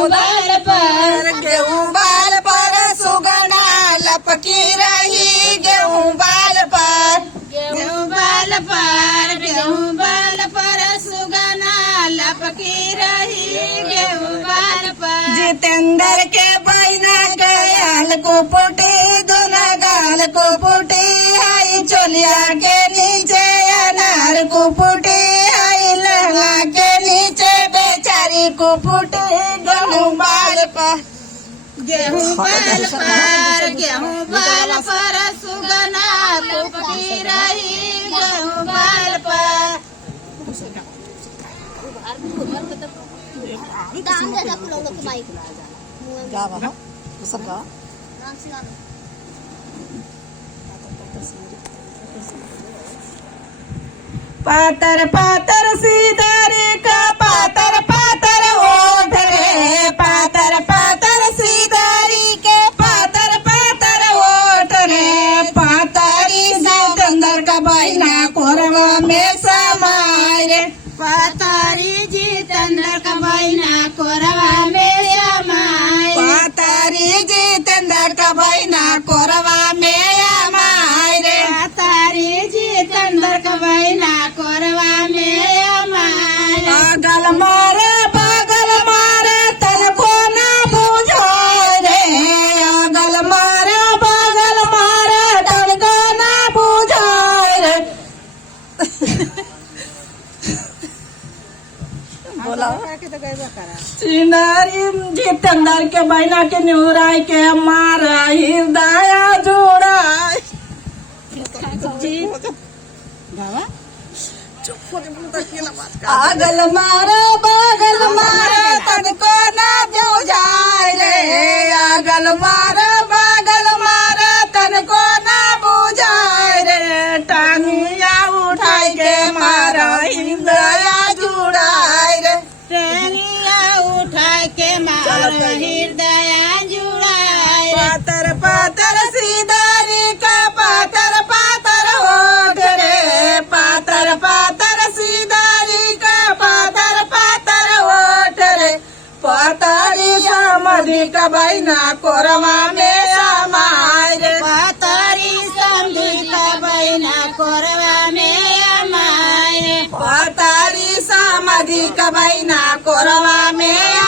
गेहूं बाल पर, गेहूं बाल पर सुगना लपकी रही गेहूं बाल पर, गेहूं बाल पर, गेहूं बाल पर सुगना लपकी रही गेहूं बाल पर। जितेंद्र के बहना गयाल को पुटी दोनों गाल को पुटी आई चोलिया के नीचे अनार को पुटी आई लहंगा के नीचे बेचारी को पुटी गेहूं बाल पर, गेहूं बाल पर, गेहूं बाल पर सुगना लपकी रही गेहूं बाल पर। पातर पातर सीधारी का पातर पातर होठ रे, पातर पातर सीधारी के पातर पातर होठ रे, पातरी जितेंद्र का बहना कोरवा में समाये रे, पातारी जितेंद्र का बहना कोरवा में समाये, पातरी जितेंद्र का बहना कोरवा में समाये रे, पातारी जितेंद्र का बहना कोरवा में समाये। बगल मारे तन को ना बुझो रे, बगल मारे तन को ना बुझो रे। बोला चिनारी जितेंद्र के बहना के निहुराई के मारा हृदय जोड़ा आगल मारे बगल मारे तन को ना बुझाए रे, आगल मारे बगल मारे तन को ना बुझाए रे, टांगिया उठाई के मारा हृदय जुड़ाए रे, टंगिया उठा के मार हृदय जुड़ाए। पातर पातर सीधारी का पातर पातर होठ रे, पातर पातर सीधारी का पातर पातर होठ रे, पातरी समाधि का बहना कोरवा में समाये रे, पातारी समधी का बहना कोरवा में समाये, पातरी समाधि का बहना कोरवा में